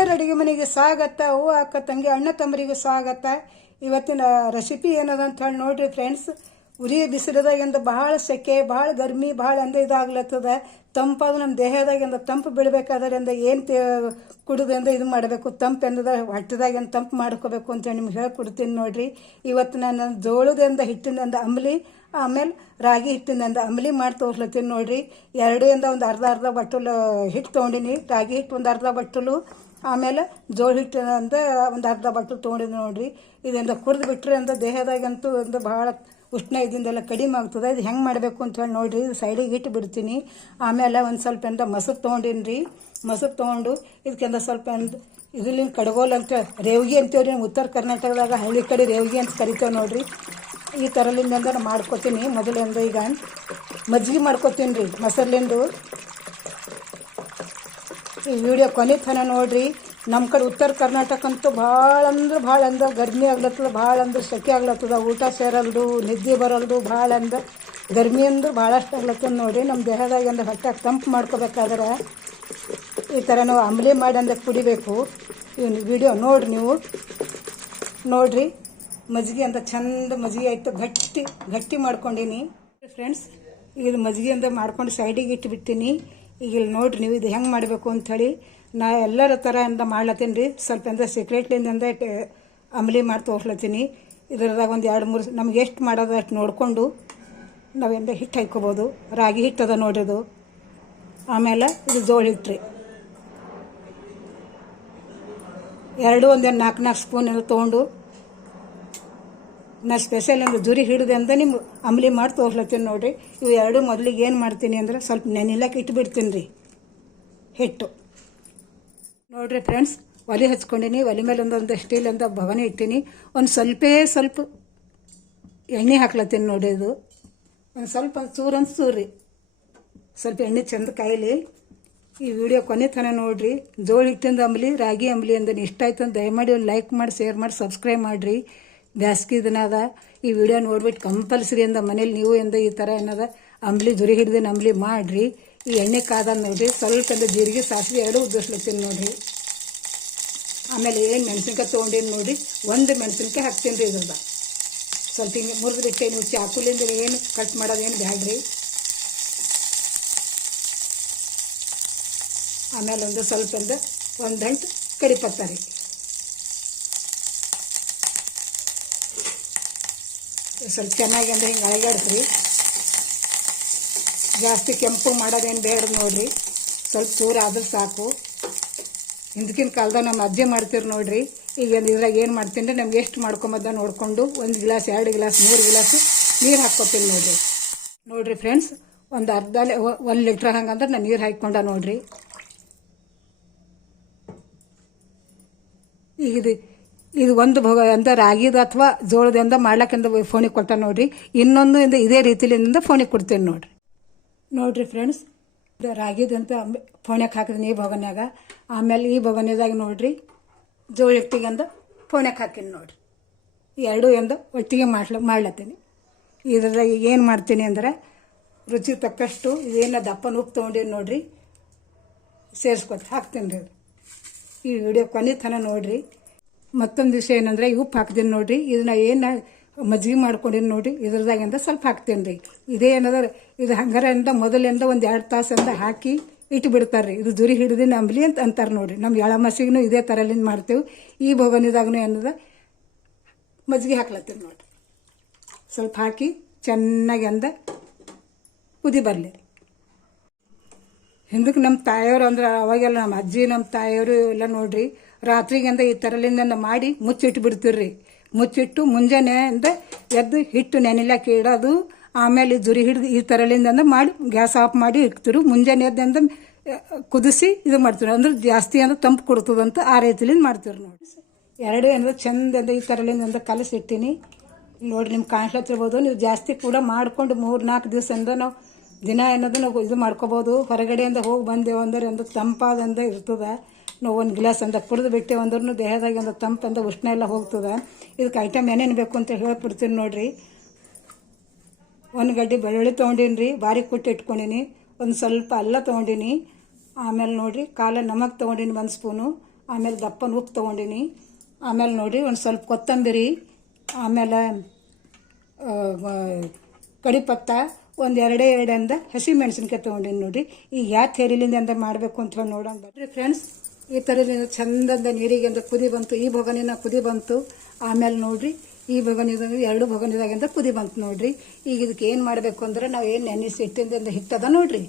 ಕಿಕ್ಕಿಯರ್ ಅಡುಗೆ ಮನೆಗೆ ಸ್ವಾಗತ ಹೂ ಅಕ್ಕ ತಂಗಿ, ಅಣ್ಣ ತಮ್ಮರಿಗೆ ಸ್ವಾಗತ. ಇವತ್ತಿನ ರೆಸಿಪಿ ಏನದ ಅಂತ ಹೇಳಿ ನೋಡ್ರಿ ಫ್ರೆಂಡ್ಸ್ ಉರಿ ಬಿಸಿಲದಾಗಿಂದ ಭಾಳ ಸೆಕೆ ಭಾಳ ಗರ್ಮಿ ಭಾಳ ಅಂದ ಇದಾಗ್ಲತ್ತದ. ತಂಪಾದ ನಮ್ಮ ದೇಹದಾಗಿಂದ ತಂಪು ಬೀಳ್ಬೇಕಾದ್ರೆ ಅಂದ ಏನು ತೇ ಕುಡಿದಿಂದ ಇದು ಮಾಡಬೇಕು. ತಂಪು ಎಂದದ ಹೊಟ್ಟೆದಾಗಿಂದ ತಂಪು ಮಾಡ್ಕೋಬೇಕು ಅಂತೇಳಿ ನಿಮ್ಗೆ ಹೇಳ್ಕೊಡ್ತೀನಿ ನೋಡ್ರಿ. ಇವತ್ತು ನಾನು ಜೋಳದಿಂದ ಹಿಟ್ಟಿನಿಂದ ಅಂಬಲಿ ಆಮೇಲೆ ರಾಗಿ ಹಿಟ್ಟಿನಿಂದ ಅಂಬಲಿ ಮಾಡಿ ತೋರ್ಸ್ಲತ್ತೀನಿ ನೋಡಿರಿ. ಎರಡರಿಂದ ಒಂದು ಅರ್ಧ ಅರ್ಧ ಬಟ್ಟಲು ಹಿಟ್ಟು ತೊಗೊಂಡಿನಿ. ರಾಗಿ ಹಿಟ್ಟು ಒಂದು ಅರ್ಧ ಬಟ್ಟಲು. ಆಮೇಲೆ ಜೋಳ ಹಿಟ್ಟಿನಿಂದ ಒಂದು ಅರ್ಧ ಬಟ್ಟಲು ತೊಗೊಂಡಿನಿ ನೋಡಿರಿ. ಇದರಿಂದ ಕುರಿದು ಬಿಟ್ಟರೆ ಅಂದ್ರೆ ದೇಹದಾಗಂತೂ ಒಂದು ಭಾಳ ಉಷ್ಣ ಇದಿಂದೆಲ್ಲ ಕಡಿಮೆ ಆಗ್ತದೆ. ಇದು ಹೆಂಗೆ ಮಾಡಬೇಕು ಅಂತ ಹೇಳಿ ನೋಡ್ರಿ. ಇದು ಸೈಡಿಗೆ ಇಟ್ಟು ಬಿಡ್ತೀನಿ. ಆಮೇಲೆ ಒಂದು ಸ್ವಲ್ಪ ಎಂದ ಮೊಸರು ತೊಗೊಂಡಿನಿ ರೀ ಮೊಸರು ತೊಗೊಂಡು ಇದಕ್ಕೆಂದ ಸ್ವಲ್ಪ ಎಂದ ಇದ್ರಲ್ಲಿ ಕಡಗೋಲ್ ಅಂತ ರೇವ್ಗಿ ಅಂತೀವ್ರಿ ಉತ್ತರ ಕರ್ನಾಟಕದಾಗ ಹಳ್ಳಿ ಕಡೆ ರೇವ್ಗಿ ಅಂತ ಕರಿತೇವೆ ನೋಡ್ರಿ. ಈ ಥರಲಿಂದ ಮಾಡ್ಕೊತೀನಿ. ಮೊದಲಿಂದ ಈಗ ಮಜ್ಜಿಗೆ ಮಾಡ್ಕೊತೀನಿ ರೀ, ಮೊಸರ್ಲಿಂದು. ಈ ವಿಡಿಯೋ ಕೊನೆ ತನ ನೋಡ್ರಿ. ನಮ್ಮ ಕಡೆ ಉತ್ತರ ಕರ್ನಾಟಕ ಅಂತೂ ಭಾಳ ಅಂದ್ರೆ ಭಾಳ ಅಂದ್ರೆ ಗರ್ಮಿ ಆಗ್ಲತ್ತದ, ಭಾಳ ಅಂದ್ರೆ ಸೆಕೆ ಆಗ್ಲತ್ತದ. ಊಟ ಸೇರಲ್ದು, ನಿದ್ದೆ ಬರಲ್ದು, ಭಾಳ ಅಂದ್ರೆ ಗರ್ಮಿ ಅಂದ್ರೆ ಭಾಳಷ್ಟು ಆಗ್ಲತ್ತದ ನೋಡ್ರಿ. ನಮ್ಮ ದೇಹದಾಗ ಅಂದ್ರೆ ಹೊಟ್ಟೆ ತಂಪು ಮಾಡ್ಕೋಬೇಕಾದ್ರೆ ಈ ಥರ ನಾವು ಅಂಬಲಿ ಮಾಡಿ ಅಂದ್ರೆ ಕುಡಿಬೇಕು. ಇವ್ನ ವಿಡಿಯೋ ನೋಡಿರಿ ನೀವು. ನೋಡ್ರಿ. ಮಜ್ಜಿಗೆ ಅಂತ ಚಂದ ಮಜ್ಜಿಗೆ ಆಯ್ತು, ಗಟ್ಟಿ ಗಟ್ಟಿ ಮಾಡ್ಕೊಂಡೀನಿ. ಫ್ರೆಂಡ್ಸ್ ಇದು ಮಜ್ಜಿಗೆ ಅಂತ ಮಾಡ್ಕೊಂಡು ಸೈಡಿಗೆ ಇಟ್ಬಿಟ್ಟಿನಿ ಈಗ ಇಲ್ಲಿ ನೋಡ್ರಿ ನೀವು ಇದು ಹೆಂಗೆ ಮಾಡಬೇಕು ಅಂಥೇಳಿ. ನಾ ಎಲ್ಲರ ಥರ ಅಂತ ಮಾಡ್ಲತ್ತೀನಿ ರೀ. ಸ್ವಲ್ಪ ಅಂದ್ರೆ ಸೀಕ್ರೆಟ್ಲಿಂದ ಅಮಲಿ ಮಾಡಿ ತೋರ್ಸ್ಲತ್ತೀನಿ. ಇದ್ರದಾಗ ಒಂದು ಎರಡು ಮೂರು, ನಮ್ಗೆ ಎಷ್ಟು ಮಾಡೋದು ಅಷ್ಟು ನೋಡಿಕೊಂಡು ನಾವೆಂದ ಹಿಟ್ಟು ಹಾಕ್ಕೋಬೋದು ರಾಗಿ ಹಿಟ್ಟು ಅದ ನೋಡ್ರಿ ಆಮೇಲೆ ಇದು ಜೋಳ ಹಿಟ್ಟು ರೀ. ಎರಡು ಒಂದೆರಡು ನಾಲ್ಕು ನಾಲ್ಕು ಸ್ಪೂನ್ ಎಲ್ಲ ತೊಗೊಂಡು ನಾ ಸ್ಪೆಷಲ್ ಅಂದ್ರೆ ಜುರಿ ಹಿಡಿದೆ ಅಂತ ನಿಮ್ಮ ಅಂಬಲಿ ಮಾಡಿ ತೋರ್ಸ್ಲತ್ತೀನಿ ನೋಡಿರಿ. ಇವು ಎರಡು ಮೊದಲಿಗೆ ಏನು ಮಾಡ್ತೀನಿ ಅಂದ್ರೆ ಸ್ವಲ್ಪ ನೆನಿಲಕ್ಕೆ ಇಟ್ಬಿಡ್ತೀನಿ ರೀ ಹಿಟ್ಟು. ನೋಡಿರಿ ಫ್ರೆಂಡ್ಸ್ ಒಲೆ ಹಚ್ಕೊಂಡಿನಿ, ಒಲೆ ಮೇಲೆ ಒಂದೊಂದು ಸ್ಟೀಲ್ ಅಂತ ಭವನ ಇಟ್ಟೀನಿ. ಒಂದು ಸ್ವಲ್ಪೇ ಸ್ವಲ್ಪ ಎಣ್ಣೆ ಹಾಕ್ಲತ್ತೀನಿ ನೋಡಿ ಇದು. ಒಂದು ಸ್ವಲ್ಪ ಒಂದು ಚೂರು ಒಂದು ಚೂರು ಸ್ವಲ್ಪ ಎಣ್ಣೆ ಚಂದ ಕಾಯಿಲಿ. ಈ ವಿಡಿಯೋ ಕೊನೆ ತನಕ ನೋಡ್ರಿ. ಜೋಳ ಹಿಟ್ಟಿಂದ ಅಂಬಲಿ ರಾಗಿ ಅಂಬಲಿ ಅಂದ್ರೆ ಇಷ್ಟ ಆಯ್ತು ಅಂತ ದಯಮಾಡಿ ಒಂದು ಲೈಕ್ ಮಾಡಿ ಶೇರ್ ಮಾಡಿ ಸಬ್ಸ್ಕ್ರೈಬ್ ಮಾಡಿರಿ. ಬ್ಯಾಸ್ಗಿ ದಿನ ಅದ. ಈ ವಿಡಿಯೋ ನೋಡ್ಬಿಟ್ಟು ಕಂಪಲ್ಸರಿ ಅಂದ ಮನೇಲಿ ನೀವು ಎಂದ ಈ ಥರ ಏನದ ಅಂಬ್ಲಿ ದುರಿ ಹಿಡಿದು ನಂಬ್ಲಿ ಮಾಡಿರಿ. ಈ ಎಣ್ಣೆ ಕಾದ ನೋಡಿರಿ. ಸ್ವಲ್ಪ ಎಲ್ಲ ಜೀರಿಗೆ, ಸಾಸಿವೆ ಎರಡು ಉದ್ದಿಸ್ಲತ್ತೀನಿ ನೋಡ್ರಿ. ಆಮೇಲೆ ಏನು ಮೆಣಸಿನ್ಕಾಯಿ ತೊಗೊಂಡೇನು ನೋಡಿ ಒಂದು ಮೆಣಸಿನ್ಕಾಯಿ ಹಾಕ್ತೀನಿ ರೀ ಇದ್ರದ ಸ್ವಲ್ಪ ಹಿಂಗೆ ಮುರಿದ್ರಿಟ್ಟೆ ನೀವು ಚಾಕುಲಿಂದ ಏನು ಕಟ್ ಮಾಡೋದೇನು ಬ್ಯಾಡ್ರಿ. ಆಮೇಲೆ ಒಂದು ಸ್ವಲ್ಪ ಒಂದು ಗಂಟು ಕಡಿಪತ್ತ ಸ್ವಲ್ಪ ಚೆನ್ನಾಗಿ ಅಂದ್ರೆ ಹಿಂಗೆ ಅಳಗಾಡ್ಸ್ರಿ ಜಾಸ್ತಿ ಕೆಂಪು ಮಾಡೋದೇನು ಬೇಡ ನೋಡಿರಿ. ಸ್ವಲ್ಪ ಚೂರು ಆದ್ರೆ ಸಾಕು. ಹಿಂದಕ್ಕಿನ ಕಾಲದಾಗ ನಮ್ಮ ಅಜ್ಜಿ ಮಾಡ್ತೀರಿ ನೋಡಿರಿ. ಈಗ ಇದ್ರಾಗ ಏನು ಮಾಡ್ತೀನಿ ನಮ್ಗೆ ಎಷ್ಟು ಮಾಡ್ಕೊಂಬದ ನೋಡಿಕೊಂಡು ಒಂದು ಗ್ಲಾಸ್, ಎರಡು ಗ್ಲಾಸ್, ಮೂರು ಗ್ಲಾಸ್ ನೀರು ಹಾಕ್ಕೊತೀನಿ ನೋಡಿರಿ. ನೋಡ್ರಿ ಫ್ರೆಂಡ್ಸ್, ಒಂದು ಅರ್ಧ ಒಂದು ಲೀಟ್ರ್ ಹಂಗಂದ್ರೆ ನಾನು ನೀರು ಹಾಕ್ಕೊಂಡ ನೋಡಿರಿ. ಈಗ ಇದು ಇದು ಒಂದು ಭೋಗ ಅಂತ ರಾಗಿದ ಅಥವಾ ಜೋಳದಿಂದ ಮಾಡ್ಲಕ್ಕಿಂದ ಫೋನಿಗೆ ಕೊಟ್ಟ ನೋಡ್ರಿ. ಇನ್ನೊಂದು ಇಂದ ಇದೇ ರೀತಿಲಿಂದ ಫೋನಿಗೆ ಕೊಡ್ತೇನೆ ನೋಡ್ರಿ. ನೋಡ್ರಿ ಫ್ರೆಂಡ್ಸ್ ರಾಗಿದಂತ ಫೋನ್ಯಾಗ ಹಾಕಿದ್ದೀನಿ ಈ ಭೋಗನ್ಯಾಗ. ಆಮೇಲೆ ಈ ಭೋಗನ್ಯದಾಗ ನೋಡ್ರಿ, ಜೋಳ ಇಟ್ಟಿಗೆಂದು ಫೋನ್ಯಾಗ ಹಾಕಿನಿ ನೋಡ್ರಿ. ಎರಡು ಎಂದು ಒಟ್ಟಿಗೆ ಮಾಡ್ಲ, ಮಾಡ್ಲತ್ತೀನಿ. ಇದ್ರದಾಗ ಏನು ಮಾಡ್ತೀನಿ ಅಂದ್ರೆ ರುಚಿ ತಕ್ಕಷ್ಟು ಇದೇನು ದಪ್ಪನ ಉಪ್ಪು ತೊಗೊಂಡೀನಿ ನೋಡ್ರಿ, ಸೇರಿಸ್ಕೊತ ಹಾಕ್ತೀನಿ ರೀ. ಈ ವಿಡಿಯೋ ಕೊನೆ ತನಕ ನೋಡ್ರಿ. ಮತ್ತೊಂದು ವಿಷಯ ಏನಂದ್ರೆ ಉಪ್ಪು ಹಾಕ್ತೀನಿ ನೋಡ್ರಿ, ಇದನ್ನ ಏನು ಮಜ್ಜಿಗೆ ಮಾಡ್ಕೊಂಡಿನಿ ನೋಡ್ರಿ, ಇದ್ರದಾಗಿಂದ ಸ್ವಲ್ಪ ಹಾಕ್ತೇನೆ ರೀ ಇದೇ ಏನದ ಇದು ಹಂಗಾರಿಂದ ಮೊದಲಿಂದ ಒಂದು ಎರಡು ತಾಸಿಂದ ಹಾಕಿ ಇಟ್ಟು ಬಿಡ್ತಾರೆ ಇದು ದುರಿ ಹಿಡಿದು ನಂಬಲಿ ಅಂತ ಅಂತಾರೆ ನೋಡ್ರಿ. ನಮ್ಮ ಎಳಮಸಿಗೂ ಇದೇ ಥರಲಿಂದ ಮಾಡ್ತೇವೆ. ಈ ಭೋಗನಿದಾಗೂ ಏನದ ಮಜ್ಜಿಗೆ ಹಾಕ್ಲತ್ತೀನಿ ನೋಡ್ರಿ. ಸ್ವಲ್ಪ ಹಾಕಿ ಚೆನ್ನಾಗಿ ಅಂದ ಕುದಿ ಬರಲಿ. ಹಿಂದಕ್ಕೆ ನಮ್ಮ ತಾಯಿಯವರು ಅಂದ್ರೆ, ಅವಾಗೆಲ್ಲ ನಮ್ಮ ಅಜ್ಜಿ ನಮ್ಮ ತಾಯಿಯವರು ಎಲ್ಲ ನೋಡ್ರಿ ರಾತ್ರಿಗಿಂದ ಈ ಥರಲಿಂದ ಮಾಡಿ ಮುಚ್ಚಿಟ್ಟು ಬಿಡ್ತೀರ್ರಿ. ಮುಚ್ಚಿಟ್ಟು ಮುಂಜಾನೆಯಿಂದ ಎದ್ದು ಹಿಟ್ಟು ನೆನಿಲಕ್ಕ ಇಡೋದು ಆಮೇಲೆ ಜುರಿ ಹಿಡಿದು ಈ ಥರಲಿಂದ ಮಾಡಿ ಗ್ಯಾಸ್ ಆಫ್ ಮಾಡಿ ಇಡ್ತಿರು ಮುಂಜಾನೆ ಎದ್ದಿಂದ ಕುದಿಸಿ ಇದು ಮಾಡ್ತೀವಿ ಅಂದ್ರೆ ಜಾಸ್ತಿ ಅಂದ್ರೆ ತಂಪು ಕೊಡ್ತದಂತ ಆ ರೀತಿಲಿಂದ ಮಾಡ್ತೀವಿ ನೋಡಿ ಎರಡು ಅಂದ್ರೆ ಚಂದ ಈ ಥರಲಿಂದ ಕಲಸಿ ಇಟ್ಟಿನಿ ನೋಡ್ರಿ ನಿಮ್ಗೆ ಕಾಣಿಸ್ಲತ್ತಿರ್ಬೋದು ನೀವು ಜಾಸ್ತಿ ಕೂಡ ಮಾಡ್ಕೊಂಡು ಮೂರು ನಾಲ್ಕು ದಿವಸ ಅಂದ ನಾವು ದಿನ ಅನ್ನೋದು ನಾವು ಇದು ಮಾಡ್ಕೋಬೋದು. ಹೊರಗಡೆಯಿಂದ ಹೋಗಿ ಬಂದೇವು ಅಂದ್ರೆ ಒಂದು ತಂಪಾದಂದ ಇರ್ತದೆ. ನಾವು ಒಂದು ಗ್ಲಾಸ್ ಅಂತ ಕುಡಿದು ಬಿಡ್ತೇವೆ ಅಂದ್ರೂ ದೇಹದಾಗ ಒಂದು ತಂಪಂದ ಉಷ್ಣ ಎಲ್ಲ ಹೋಗ್ತದೆ. ಇದಕ್ಕೆ ಐಟಮ್ ಏನೇನು ಬೇಕು ಅಂತ ಹೇಳ್ಬಿಡ್ತೀನಿ ನೋಡಿರಿ. ಒಂದು ಗಡ್ಡೆ ಬೆಳ್ಳುಳ್ಳಿ ತೊಗೊಂಡೀನಿ ರೀ ಬಾರಿ ಕುಟ್ಟಿ ಇಟ್ಕೊಂಡೀನಿ. ಒಂದು ಸ್ವಲ್ಪ ಅಲ್ಲ ತೊಗೊಂಡೀನಿ. ಆಮೇಲೆ ನೋಡಿರಿ, ಕಾಲ ನಮಕ್ ತೊಗೊಂಡೀನಿ ಒಂದು ಸ್ಪೂನು. ಆಮೇಲೆ ದಪ್ಪನ ಉಪ್ಪು ತೊಗೊಂಡೀನಿ. ಆಮೇಲೆ ನೋಡಿರಿ, ಒಂದು ಸ್ವಲ್ಪ ಕೊತ್ತಂಬರಿ. ಆಮೇಲೆ ಕಡಿಪತ್ತ ಒಂದು ಎರಡೇ ಎರಡಂದ ಹಸಿ ಮೆಣಸಿನ್ಕಾಯಿ ತೊಗೊಂಡೀನಿ ನೋಡಿರಿ. ಈಗ ಯಾವ ಥೇರಿಲಿಂದ ಅಂತ ಮಾಡಬೇಕು ಅಂತ ಹೇಳಿ ನೋಡೋಣ. ಬರ್ರಿ ಫ್ರೆಂಡ್ಸ್ ಈ ಥರದಿಂದ ಚಂದಂದ ನೀರಿಗೆ ಅಂತ ಕುದಿ ಬಂತು, ಈ ಬೊಗನಿನ ಕುದಿ ಬಂತು. ಆಮೇಲೆ ನೋಡ್ರಿ, ಈ ಬೊಗನಿದಾಗ ಎರಡು ಭೊಗನಿದಾಗಿಂದ ಕುದಿ ಬಂತು ನೋಡ್ರಿ. ಈಗ ಇದಕ್ಕೆ ಏನು ಮಾಡಬೇಕು ಅಂದ್ರೆ ನಾವು ಏನು ನೆನೆಸಿ ಇಟ್ಟಿಂದ ಹಿಟ್ಟದ ನೋಡ್ರಿ.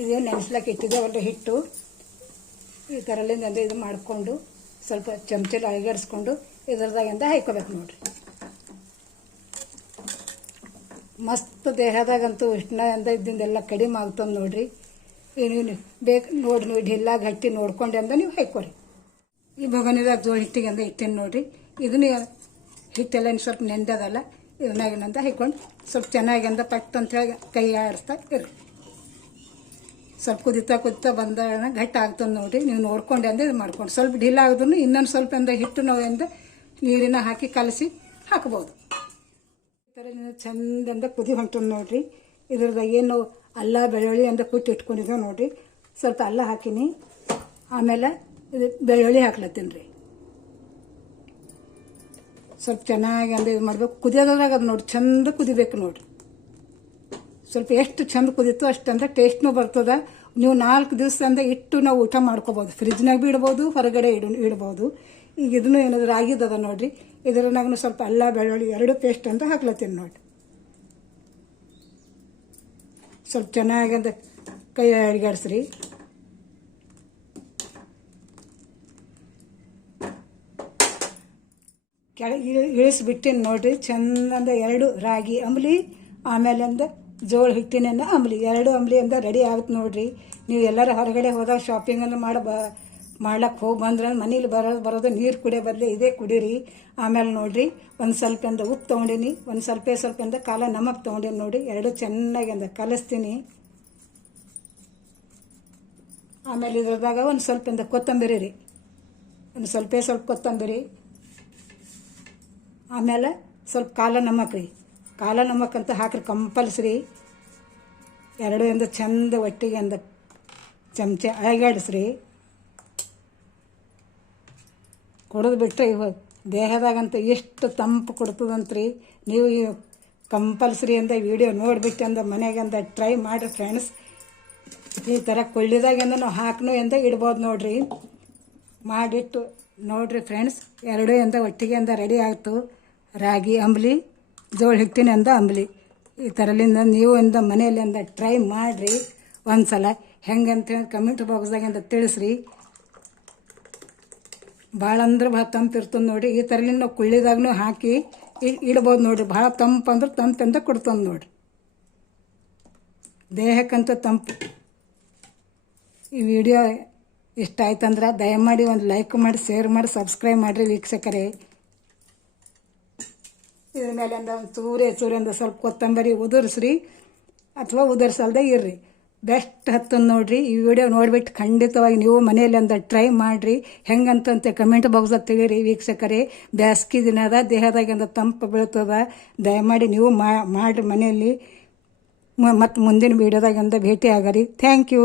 ಇದೇನು ನೆನೆಸ್ಲಕ್ಕೆ ಇಟ್ಟಿದ್ದೇವಲ್ಲ ಹಿಟ್ಟು. ಈ ಥರಲ್ಲಿಂದ ಅಂದ್ರೆ ಇದು ಮಾಡಿಕೊಂಡು ಸ್ವಲ್ಪ ಚಮಚಲ್ಲಿ ಅಳಗಡಿಸ್ಕೊಂಡು ಇದರದಾಗಿಂದ ಹಾಯ್ಕೋಬೇಕು ನೋಡ್ರಿ. ಮಸ್ತ್ ದೇಹದಾಗಂತೂ ಉಷ್ಣ ಅಂದ ಇದ್ದಿಂದೆಲ್ಲ ಕಡಿಮೆ ಆಗ್ತದೆ ನೋಡ್ರಿ. ಏನು ಬೇಕು ನೋಡಿ ನೋಡಿ ಢಿಲ್ಲ ಗಟ್ಟಿ ನೋಡ್ಕೊಂಡೆ ಅಂದ ನೀವು ಹಾಕೋರಿ ಈ ಭಗವನಿದಾಗ ಜೋಳ ಹಿಟ್ಟಿಗೆ ಅಂದ ಇಟ್ಟೇನು ನೋಡಿರಿ. ಇದನ್ನ ಹಿಟ್ಟೆಲ್ಲ ಸ್ವಲ್ಪ ನೆಂದದಲ್ಲ ಇದನ್ನಾಗಿನಂದ ಹಾಯ್ಕೊಂಡು ಸ್ವಲ್ಪ ಚೆನ್ನಾಗಿ ಅಂದ ಪಟ್ ಅಂತ ಹೇಳಿ ಕೈ ಆಡಿಸ್ತಾ ಇರಿ ಸ್ವಲ್ಪ ಕುದಿತಾ ಕುದಿತಾ ಬಂದಾಗ ಗಟ್ಟಿ ಆಗ್ತದೆ ನೋಡಿ ನೀವು ನೋಡ್ಕೊಂಡೆ ಅಂದ ಇದು ಮಾಡ್ಕೊಂಡು ಸ್ವಲ್ಪ ಢಿಲ್ಲ ಆಗಿದ್ರು ಇನ್ನೊಂದು ಸ್ವಲ್ಪ ಅಂದ ಹಿಟ್ಟು ನಾವು ಅಂದ ನೀರಿನ ಹಾಕಿ ಕಲಸಿ ಹಾಕ್ಬೋದು. ಈ ನೀವು ಚಂದಂದ ಕುದಿ ಹೊಂಟು ನೋಡಿರಿ. ಇದ್ರದಾಗ ಏನು ಅಲ್ಲ, ಬೆಳ್ಳುಳ್ಳಿ ಅಂತ ಕುಟ್ಟಿ ಇಟ್ಕೊಂಡಿದ್ದೇವೆ ನೋಡಿರಿ. ಸ್ವಲ್ಪ ಅಲ್ಲ ಹಾಕಿನಿ. ಆಮೇಲೆ ಇದು ಬೆಳ್ಳುಳ್ಳಿ ಹಾಕ್ಲತ್ತೀನಿ ರೀ. ಸ್ವಲ್ಪ ಚೆನ್ನಾಗಿ ಅಂದ್ರೆ ಇದು ಮಾಡಬೇಕು. ಕುದಿಯೋದ್ರಾಗ ಅದು ನೋಡಿ ಚಂದ ಕುದಿಬೇಕು ನೋಡಿ ಸ್ವಲ್ಪ ಎಷ್ಟು ಚಂದ ಕುದೀತು ಅಷ್ಟಂದ್ರೆ ಟೇಸ್ಟ್ನೂ ಬರ್ತದ. ನೀವು ನಾಲ್ಕು ದಿವಸದಿಂದ ಇಟ್ಟು ನಾವು ಊಟ ಮಾಡ್ಕೋಬೋದು. ಫ್ರಿಜ್ನಾಗ ಬಿ ಇಡ್ಬೋದು, ಹೊರಗಡೆ ಇಡ, ಇಡ್ಬೋದು. ಈಗ ಇದನ್ನು ಏನಾದರೂ ಆಗಿದ್ದದ ನೋಡಿರಿ. ಇದ್ರನಾಗೂ ಸ್ವಲ್ಪ ಅಲ್ಲ, ಬೆಳ್ಳುಳ್ಳಿ ಎರಡು ಪೇಸ್ಟ್ ಅಂತ ಹಾಕ್ಲತ್ತೀನಿ ನೋಡಿ ಸ್ವಲ್ಪ ಚೆನ್ನಾಗಿ ಅಂತ ಕೈ ಅಡಿಗಾಡಿಸ್ರಿ. ಕೆಳಗೆ ಇಳಿಸ್ಬಿಟ್ಟಿನಿ ನೋಡ್ರಿ, ಚಂದಂದ ಎರಡು ರಾಗಿ ಅಂಬ್ಲಿ ಆಮೇಲೆ ಅಂದ ಜೋಳ ಹಿಟ್ಟಿನ ಅಂಬ್ಲಿ. ಎರಡು ಅಂಬ್ಲಿ ಅಂದ ರೆಡಿ ಆಗುತ್ತೆ ನೋಡ್ರಿ. ನೀವು ಎಲ್ಲರೂ ಹೊರಗಡೆ ಹೋದಾಗ ಶಾಪಿಂಗನ್ನು ಮಾಡ ಬ ಮಾಡ್ಲಕ್ಕೆ ಹೋಗಿ ಬಂದ್ರೆ ಮನೇಲಿ ಬರೋದು ಬರೋದು ನೀರು ಕುಡಿಯೋ ಬದಲು ಇದೇ ಕುಡೀರಿ. ಆಮೇಲೆ ನೋಡಿರಿ, ಒಂದು ಸ್ವಲ್ಪ ಅಂದ ಉಪ್ಪು ತೊಗೊಂಡಿನಿ, ಒಂದು ಸ್ವಲ್ಪ ಸ್ವಲ್ಪ ಅಂದ ಕಾಲ ನಮಕ್ ತೊಗೊಂಡಿನಿ ನೋಡಿ ಎರಡು ಚೆನ್ನಾಗಿ ಅಂದ ಕಲಿಸ್ತೀನಿ. ಆಮೇಲೆ ಇದ್ರದಾಗ ಒಂದು ಸ್ವಲ್ಪ ಅಂದ ಕೊತ್ತಂಬರಿ ರೀ. ಒಂದು ಸ್ವಲ್ಪ ಸ್ವಲ್ಪ ಕೊತ್ತಂಬರಿ. ಆಮೇಲೆ ಸ್ವಲ್ಪ ಕಾಲ ನಮಕ್ ರೀ. ಕಾಲ ನಮಕ್ ಅಂತ ಹಾಕ್ರಿ ಕಂಪಲ್ಸರಿ. ಎರಡು ಎಂದ ಚಂದ ಒಟ್ಟಿಗೆ ಅಂದ ಚಮಚ ಅಳಗಾಡಿಸ್ರಿ. ಕುಡಿದು ಬಿಟ್ಟರೆ ಇವ ದೇಹದಾಗಂತ ಎಷ್ಟು ತಂಪು ಕೊಡ್ತದಂತ್ರಿ. ನೀವು ಕಂಪಲ್ಸರಿ ಅಂತ ವಿಡಿಯೋ ನೋಡಿಬಿಟ್ಟು ಅಂದ ಮನೆಗೆ ಅಂದ ಟ್ರೈ ಮಾಡಿರಿ ಫ್ರೆಂಡ್ಸ್ ಈ ಥರ ಕೊಳ್ಳಿದಾಗಿಂದ ನಾವು ಹಾಕ್ನು ಎಂದ ಇಡ್ಬೋದು ನೋಡ್ರಿ. ಮಾಡಿಟ್ಟು ನೋಡಿರಿ ಫ್ರೆಂಡ್ಸ್ ಎರಡೂ ಎಂದ ಒಟ್ಟಿಗೆ ಅಂದ ರೆಡಿ ಆಯಿತು. ರಾಗಿ, ಅಂಬ್ಲಿ, ಜೋಳ ಹಿಟ್ಟಿನಿಂದ ಅಂಬ್ಲಿ. ಈ ಥರಲಿಂದ ನೀವು ಎಂದ ಮನೆಯಲ್ಲಿ ಅಂದ ಟ್ರೈ ಮಾಡಿರಿ ಒಂದು ಸಲ ಹೆಂಗಂತ ಕಮೆಂಟ್ ಬಾಕ್ಸ್ದಾಗಿಂದ ತಿಳಿಸ್ರಿ. ಭಾಳ ಅಂದ್ರೆ ಭಾಳ ತಂಪು ಇರ್ತದೆ ನೋಡಿ. ಈ ಥರಲಿಂದ ನಾವು ಕುಳ್ಳಿದಾಗೂ ಹಾಕಿ ಇಡ್ಬೋದು ನೋಡಿರಿ. ಭಾಳ ತಂಪು ಅಂದ್ರೆ ತಂಪಿಂದ ಕೊಡ್ತದೆ ನೋಡಿರಿ. ದೇಹಕ್ಕಂತ ತಂಪು. ಈ ವಿಡಿಯೋ ಇಷ್ಟ ಆಯ್ತಂದ್ರೆ ದಯಮಾಡಿ ಒಂದು ಲೈಕ್ ಮಾಡಿ, ಶೇರ್ ಮಾಡಿ, ಸಬ್ಸ್ಕ್ರೈಬ್ ಮಾಡಿರಿ ವೀಕ್ಷಕರೇ. ಇದ್ರ ಮೇಲೆ ಒಂದು ಸೂರ್ಯ ಚೂರೆ ಒಂದು ಸ್ವಲ್ಪ ಕೊತ್ತಂಬರಿ ಉದುರಿಸ್ರಿ. ಅಥವಾ ಉದುರ್ಸಲ್ದೆ ಇರ್ರಿ. ಬೆಸ್ಟ್ ಹತ್ತನ್ನು ನೋಡ್ರಿ. ಈ ವಿಡಿಯೋ ನೋಡಿಬಿಟ್ಟು ಖಂಡಿತವಾಗಿ ನೀವು ಮನೆಯಲ್ಲಿ ಅಂತ ಟ್ರೈ ಮಾಡಿರಿ. ಹೆಂಗಂತಂತೆ ಕಮೆಂಟ್ ಬಾಕ್ಸಾಗ ತಿಳಿರಿ ವೀಕ್ಷಕರೇ. ಬ್ಯಾಸ್ಗಿ ದಿನದ ದೇಹದಾಗಿಂದ ತಂಪು ಬೀಳ್ತದ. ದಯಮಾಡಿ ನೀವು ಮಾಡಿರಿ ಮನೆಯಲ್ಲಿ. ಮತ್ತು ಮುಂದಿನ ವಿಡಿಯೋದಾಗಿಂದ ಭೇಟಿ ಆಗರಿ ಥ್ಯಾಂಕ್ ಯು